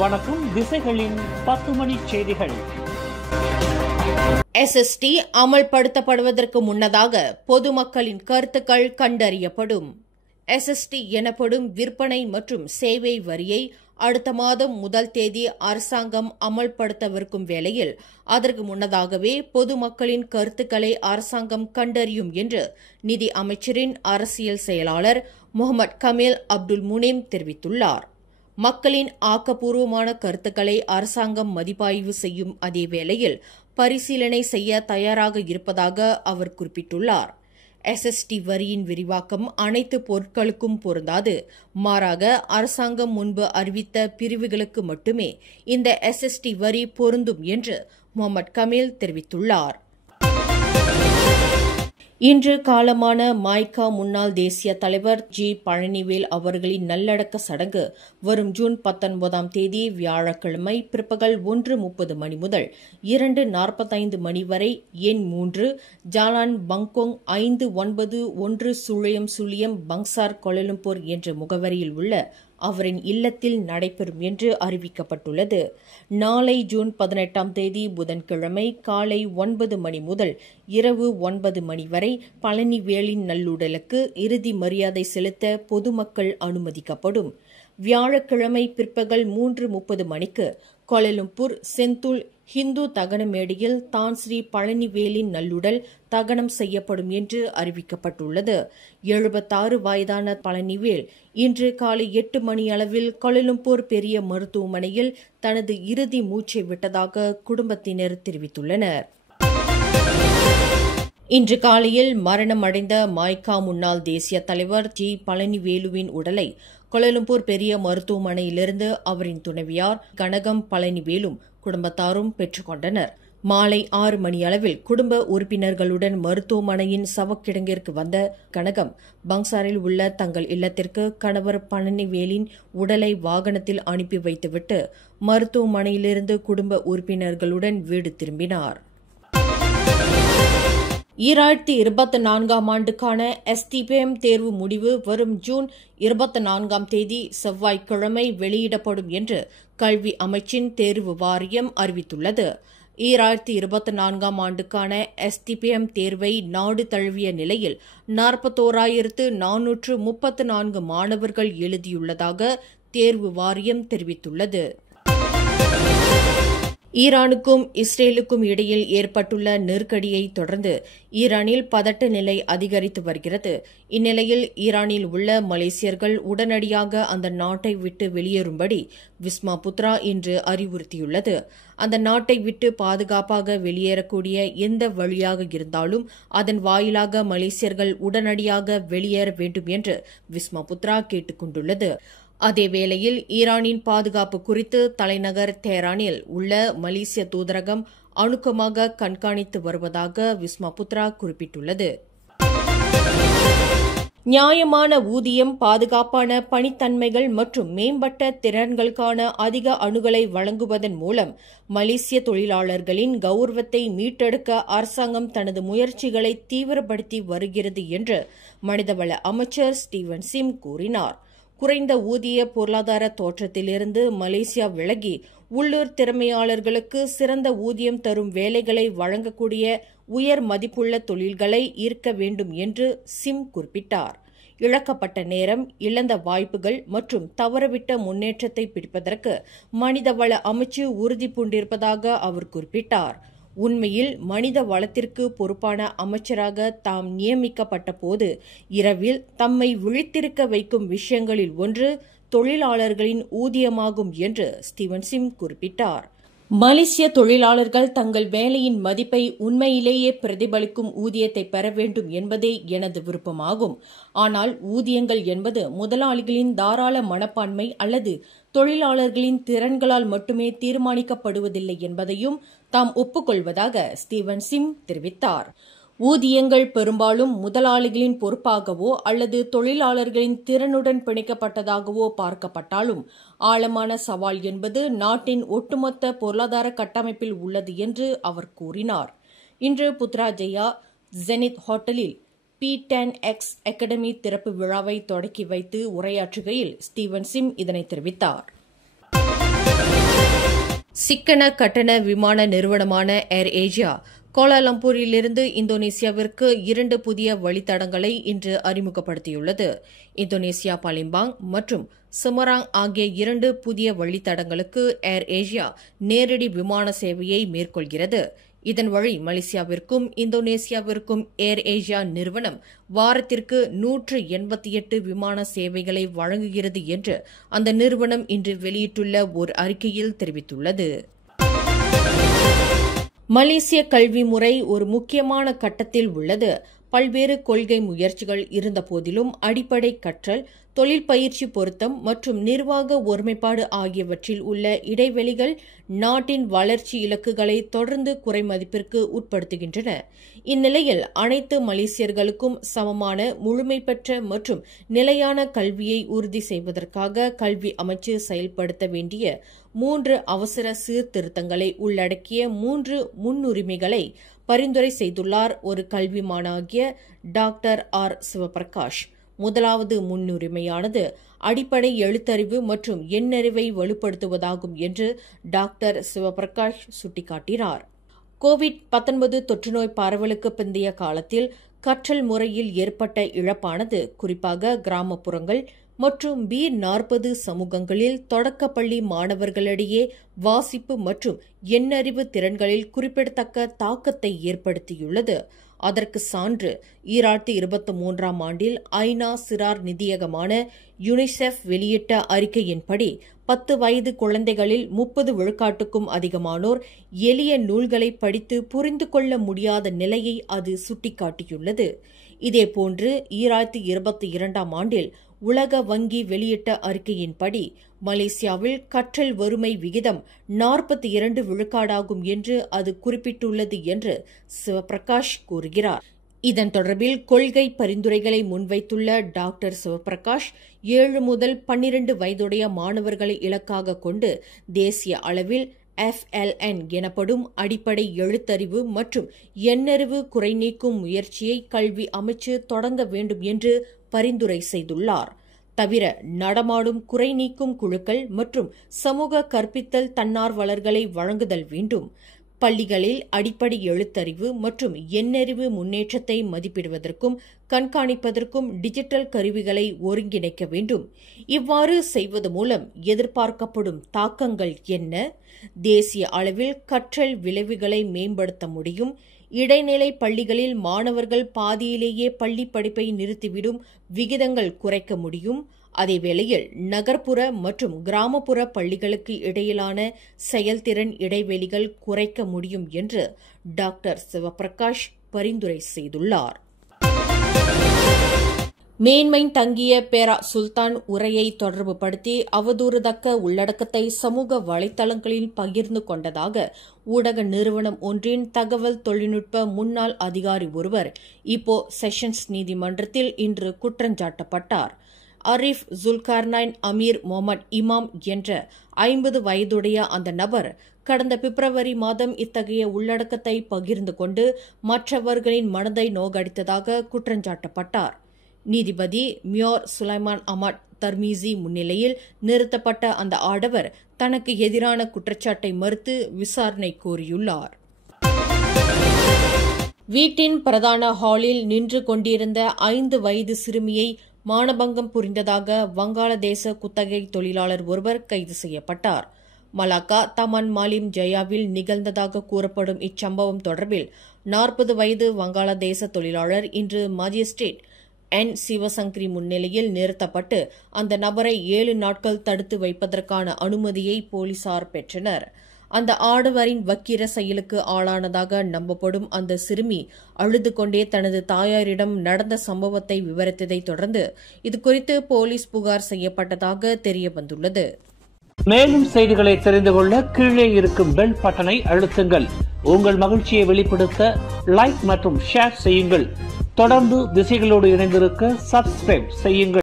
வணக்கம். திசைகளின் 10 மணி செய்திகள். SST அமல்படுத்தப்படுவதற்கு முன்னதாக பொதுமக்களின் கருத்துக்கள் கண்டறியப்படும். SST எனப்படும் விற்பனை மற்றும் சேவை வரியை அடுத்த மாதம் 1 தேதி அரசாங்கம் அமல்படுத்தவிருக்கும் வேளையில் அதற்கு முன்னதாகவே பொதுமக்களின் கருத்துக்களை அரசாங்கம் கண்டறியும் என்று நிதி அமைச்சரின் அரசியல் செயலாளர் முகமது கமீல் அப்துல் முனீம் தெரிவித்துள்ளார். மக்களின் ஆக்கப்பூர்வமான கருத்துக்களை அரசாங்கம் மதிப்பாய்வு செய்யும் அதே வேளையில் பரிசீலனை செய்ய தயாராக இருப்பதாக அவர் குறிப்பிட்டுள்ளார். SST வரியின் விரிவாக்கம் அனைத்து பொருட்களுக்கும் பொருந்தாது. மாறாக அரசாங்கம் முன்பு அறிவித்த பிரிவுகளுக்கு மட்டுமே இந்த SST வரி பொருந்தும் என்று முகமது கமீல் தெரிவித்துள்ளார். இன்று காலமான மாய்கா முன்னாள் தேசிய தலைவர் ஜி. பழனிவேல் அவர்களின் நல்லடக்க சடங்கு வரும் ஜூன் 19 தேதி வியாழக்கிழமை பிற்பகல் 1:30 மணி முதல் 2:45 மணி வரை எண் 3 ஜாலான் பங்கோங் 5910 பங்சார் கோலாலம்பூர் என்ற முகவரியில் உள்ள அவரின் இல்லத்தில் நடைபெறும் என்று அறிவிக்கப்பட்டுள்ளது. நாளை ஜூன் 18 தேதி புதன்கிழமை காலை 9 மணி முதல் இரவு 9 மணி வரை பழனிவேலின் நல்லுடலுக்கு இறுதி மரியாதை செலுத்த பொதுமக்கள் அனுமதிக்கப்படும். வியாழக்கிழமை பிற்பகல் 3:30 மணிக்கு கோலாலம்பூர் செந்தூல் ஹிந்து தகன மேடையில் தான் ஸ்ரீ பழனிவேலின் நல்லுடல் தகனம் செய்யப்படும் என்று அறிவிக்கப்பட்டுள்ளது. 76 வயதான பழனிவேல் இன்று காலை 8 மணியளவில் கோலாலம்பூர் பெரிய மருத்துவமனையில் தனது இறுதி மூச்சை விட்டதாக குடும்பத்தினர் தெரிவித்துள்ளனர். இன்று காலையில் மரணமடைந்த மாய்கா முன்னாள் தேசிய தலைவர் ஜி. பழனிவேலுவின் உடலை கோலாலம்பூர் பெரிய மருத்துவமனையிலிருந்து அவரின் துணைவியார் கனகம் பழனிவேலும் குடும்பத்தாரும் பெற்றுக் கொண்டனர். மாலை 6 மணியளவில் குடும்ப உறுப்பினர்களுடன் மருத்துவமனையின் சவக்கிடங்கிற்கு வந்த கனகம் பங்சாரில் உள்ள தங்கள் இல்லத்திற்கு கணவர் பழனிவேலின் உடலை வாகனத்தில் அனுப்பி வைத்துவிட்டு மருத்துவமனையிலிருந்து குடும்ப உறுப்பினர்களுடன் வீடு திரும்பினார். 2024 ஆண்டுக்கான STPM தேர்வு முடிவு வரும் ஜூன் 24 தேதி செவ்வாய்க்கிழமை வெளியிடப்படும் என்று கல்வி அமைச்சின் தேர்வு வாரியம் அறிவித்துள்ளது. 2024 ஆண்டுக்கான STPM தேர்வை நாடு தழுவிய நிலையில் 41,434 மாணவர்கள் எழுதியுள்ளதாக தேர்வு வாரியம் தெரிவித்துள்ளது. ஈரானுக்கும் இஸ்ரேலுக்கும் இடையில் ஏற்பட்டுள்ள நெருக்கடியை தொடர்ந்து ஈரானில் பதட்ட நிலை அதிகரித்து வருகிறது. இந்நிலையில் ஈரானில் உள்ள மலேசியர்கள் உடனடியாக அந்த நாட்டை விட்டு வெளியேறும்படி விஸ்மா புத்ரா இன்று அறிவுறுத்தியுள்ளது. அந்த நாட்டை விட்டு பாதுகாப்பாக வெளியேறக்கூடிய எந்த வழியாக இருந்தாலும் அதன் வாயிலாக மலேசியர்கள் உடனடியாக வெளியேற வேண்டும் என்று விஸ்மா புத்ரா கேட்டுக் கொண்டுள்ளது. அதேவேளையில் ஈரானின் பாதுகாப்பு குறித்து தலைநகர் தெஹ்ரானில் உள்ள மலேசிய தூதரகம் அணுக்கமாக கண்காணித்து வருவதாக விஸ்மா புத்ரா குறிப்பிட்டுள்ளது. நியாயமான ஊதியம், பாதுகாப்பான பணித்தன்மைகள் மற்றும் மேம்பட்ட திறன்களுக்கான அதிக அணுகலை வழங்குவதன் மூலம் மலேசிய தொழிலாளர்களின் கௌரவத்தை மீட்டெடுக்க அரசாங்கம் தனது முயற்சிகளை தீவிரப்படுத்தி வருகிறது என்று மனிதவள அமைச்சர் ஸ்டீவன் சிம் கூறினார். குறைந்த ஊதிய பொருளாதார தோற்றத்திலிருந்து மலேசியா விலகி உள்ளூர் திறமையாளர்களுக்கு சிறந்த ஊதியம் தரும் வேலைகளை வழங்கக்கூடிய உயர் மதிப்புள்ள தொழில்களை ஈர்க்க வேண்டும் என்று சிம் குறிப்பிட்டார். இழக்கப்பட்ட நேரம், இழந்த வாய்ப்புகள் மற்றும் தவறவிட்ட முன்னேற்றத்தை பிடிப்பதற்கு மனிதவள அமைச்சு உறுதி பூண்டிருப்பதாக அவர் குறிப்பிட்டார். உண்மையில் மனித வளத்திற்கு பொறுப்பான அமைச்சராக தாம் நியமிக்கப்பட்ட போது இரவில் தம்மை விழித்திருக்க வைக்கும் விஷயங்களில் ஒன்று தொழிலாளர்களின் ஊதியமாகும் என்று ஸ்டீவன் சிம் குறிப்பிட்டார். மலேசிய தொழிலாளர்கள் தங்கள் வேலையின் மதிப்பை உண்மையிலேயே பிரதிபலிக்கும் ஊதியத்தை பெற வேண்டும் என்பதே எனது விருப்பமாகும். ஆனால் ஊதியங்கள் என்பது முதலாளிகளின் தாராள மனப்பான்மை அல்லது தொழிலாளர்களின் திறன்களால் மட்டுமே தீர்மானிக்கப்படுவதில்லை என்பதையும் தாம் ஒப்புக்கொள்வதாக ஸ்டீவன் சிம் தெரிவித்தார். ஊதியங்கள் பெரும்பாலும் முதலாளிகளின் பொறுப்பாகவோ அல்லது தொழிலாளர்களின் திறனுடன் பிணைக்கப்பட்டதாகவோ பார்க்கப்பட்டாலும் ஆழமான சவால் என்பது நாட்டின் ஒட்டுமொத்த பொருளாதார கட்டமைப்பில் உள்ளது என்று அவர் கூறினார். இன்று புத்ராஜயா ஜெனித் ஹோட்டலில் P10X அகாடமி திறப்பு விழாவை தொடக்கி வைத்து உரையாற்றுகையில் ஸ்டீவன் சிம் இதனை தெரிவித்தார். சிக்கன கட்டண விமான நிறுவனமான ஏர் ஏசியா கோலாலம்பூரிலிருந்து இந்தோனேசியாவிற்கு 2 புதிய வழித்தடங்களை இன்று அறிமுகப்படுத்தியுள்ளது. இந்தோனேசியா பாலிம்பாங் மற்றும் செமராங் ஆகிய 2 புதிய வழித்தடங்களுக்கு ஏர் ஏசியா நேரடி விமான சேவையை மேற்கொள்கிறது. இதன் வழி மலேசியாவிற்கும் இந்தோனேசியாவிற்கும் ஏர் ஏசியா நிறுவனம் வாரத்திற்கு 188 விமான சேவைகளை வழங்குகிறது என்று அந்த நிறுவனம் இன்று வெளியிட்டுள்ள ஒரு அறிக்கையில் தெரிவித்துள்ளது. மலேசிய கல்வி முறை ஒரு முக்கியமான கட்டத்தில் உள்ளது. பல்வேறு கொள்கை முயற்சிகள் இருந்தபோதிலும் அடிப்படை கற்றல், தொழில் பயிற்சி பொருத்தம் மற்றும் நிர்வாக ஒருமைப்பாடு ஆகியவற்றில் உள்ள இடைவெளிகள் நாட்டின் வளர்ச்சி இலக்குகளை தொடர்ந்து குறைமதிப்பிற்கு உட்படுத்துகின்றன. இந்நிலையில் அனைத்து மலேசியர்களுக்கும் சமமான, முழுமை பெற்ற மற்றும் நிலையான கல்வியை உறுதி செய்வதற்காக கல்வி அமைச்சு செயல்படுத்த வேண்டிய 3 அவசர சீர்திருத்தங்களை உள்ளடக்கிய 3 முன்னுரிமைகளை பரிந்துரை செய்துள்ளார் ஒரு கல்விமானாகிய டாக்டர் ஆர் சிவபிரகாஷ். முதலாவது முன்னுரிமையானது அடிப்படை எழுத்தறிவு மற்றும் எண்ணறிவை வலுப்படுத்துவதாகும் என்று டாக்டர் சிவபிரகாஷ் சுட்டிக்காட்டினார். கோவிட்-19 தொற்றுநோய் பரவலுக்கு பிந்தைய காலத்தில் கற்றல் முறையில் ஏற்பட்ட இழப்பானது குறிப்பாக கிராமப்புறங்கள் மற்றும் B40 சமூகங்களில் தொடக்கப்பள்ளி மாணவர்களிடையே வாசிப்பு மற்றும் எண்ணறிவு திறன்களில் குறிப்பிடத்தக்க தாக்கத்தை ஏற்படுத்தியுள்ளது. அதற்கு சான்று 2023ஆம் ஆண்டில் ஐநா சிறார் நிதியகமான யுனிசெஃப் வெளியிட்ட அறிக்கையின்படி 10 வயது குழந்தைகளில் 30 விழுக்காட்டுக்கும் அதிகமானோர் எளிய நூல்களை படித்து புரிந்து கொள்ள முடியாத நிலையை அது சுட்டிக்காட்டியுள்ளது. இதேபோன்று 2022ஆம் ஆண்டில் உலக வங்கி வெளியிட்ட அறிக்கையின்படி மலேசியாவில் கற்றல் வறுமை விகிதம் 42 விழுக்காடாகும் என்று அது குறிப்பிட்டுள்ளது என்று சிவபிரகாஷ் கூறுகிறார். இதன் தொடர்பில் கொள்கை பரிந்துரைகளை முன்வைத்துள்ள டாக்டர் சிவபிரகாஷ் 7 முதல் 12 வயதுடைய மாணவர்களை இலக்காக கொண்டு தேசிய அளவில் FLN எனப்படும் அடிப்படை எழுத்தறிவு மற்றும் எண்ணறிவு குறைநீக்கும் முயற்சியை கல்வி அமைச்சு தொடங்க வேண்டும் என்று பரிந்துரை செய்துள்ளார். தவிர நடமாடும் குறைநீக்கும் குழுக்கள் மற்றும் சமூக கற்பித்தல் தன்னார்வலர்களை வழங்குதல் வேண்டும். பள்ளிகளில் அடிப்படை எழுத்தறிவு மற்றும் எண்ணறிவு முன்னேற்றத்தை மதிப்பிடுவதற்கும் கண்காணிப்பதற்கும் டிஜிட்டல் கருவிகளை ஒருங்கிணைக்க வேண்டும். இவ்வாறு செய்வது மூலம் எதிர்பார்க்கப்படும் தாக்கங்கள் என்ன? தேசிய அளவில் கற்றல் விளைவுகளை மேம்படுத்த முடியும். இடைநிலை பள்ளிகளில் மாணவர்கள் பாதியிலேயே பள்ளி படிப்பை நிறுத்திவிடும் விகிதங்கள் குறைக்க முடியும். அதேவேளையில் நகர்ப்புற மற்றும் கிராமப்புற பள்ளிகளுக்கு இடையிலான செயல்திறன் இடைவெளிகள் குறைக்க முடியும் என்று டாக்டர் சிவபிரகாஷ் பரிந்துரை செய்துள்ளார். மேன்மை தங்கிய பேரா சுல்தான் உரையை தொடர்புபடுத்தி அவதூறுதக்க உள்ளடக்கத்தை சமூக வலைதளங்களில் பகிர்ந்து கொண்டதாக ஊடக நிறுவனம் ஒன்றின் தகவல் தொழில்நுட்ப முன்னாள் அதிகாரி ஒருவர் இப்போ செஷன்ஸ் நீதிமன்றத்தில் இன்று குற்றஞ்சாட்டப்பட்டார். அரிஃப் ஜுல்கார்னைன் அமீர் முகமது இமாம் என்ற 50 வயதுடைய அந்த நபர் கடந்த பிப்ரவரி மாதம் இத்தகைய உள்ளடக்கத்தை பகிர்ந்து கொண்டு மற்றவர்களின் மனதை நோகடித்ததாக குற்றஞ்சாட்டப்பட்டார். நீதிபதி மியோர் சுலைமான் அஹ்மத் தர்மீசி முன்னிலையில் நிறுத்தப்பட்ட அந்த ஆடவர் தனக்கு எதிரான குற்றச்சாட்டை மறுத்து விசாரணை கோரியுள்ளார். வீட்டின் பிரதான ஹாலில் நின்று கொண்டிருந்த 5 வயது சிறுமியை மானபங்கம் புரிந்ததாக வங்காளதேச குத்தகை தொழிலாளர் ஒருவர் கைது செய்யப்பட்டார். மலாக்கா தமன் மாலிம் ஜயாவில் நிகழ்ந்ததாக கூறப்படும் இச்சம்பவம் தொடர்பில் 40 வயது வங்காளதேச தொழிலாளர் இன்று மாஜிஸ்ட்ரேட் N. சிவசங்கரி முன்னிலையில் நிறுத்தப்பட்டு அந்த நபரை 7 நாட்கள் தடுத்து வைப்பதற்கான அனுமதியை போலீசார் பெற்றனர். அந்த ஆடவரின் வக்கிர செயலுக்கு ஆளானதாக நம்பப்படும் அந்த சிறுமி அழுது கொண்டே தனது தாயாரிடம் நடந்த சம்பவத்தை விவரித்ததைத் தொடர்ந்து இதுகுறித்து போலீஸ் புகார் செய்யப்பட்டதாக தெரியவந்துள்ளது. மேலும் செய்திகளை தெரிந்து கொள்ள கீழே இருக்கும் பெல் பட்டனை அழுத்துங்கள். உங்கள் மகிழ்ச்சியை வெளிப்படுத்த லைக் மற்றும் ஷேர் செய்யுங்கள். தொடர்ந்து திசைகளோடு இணைந்திருக்க சப்ஸ்கிரைப் செய்யுங்கள்.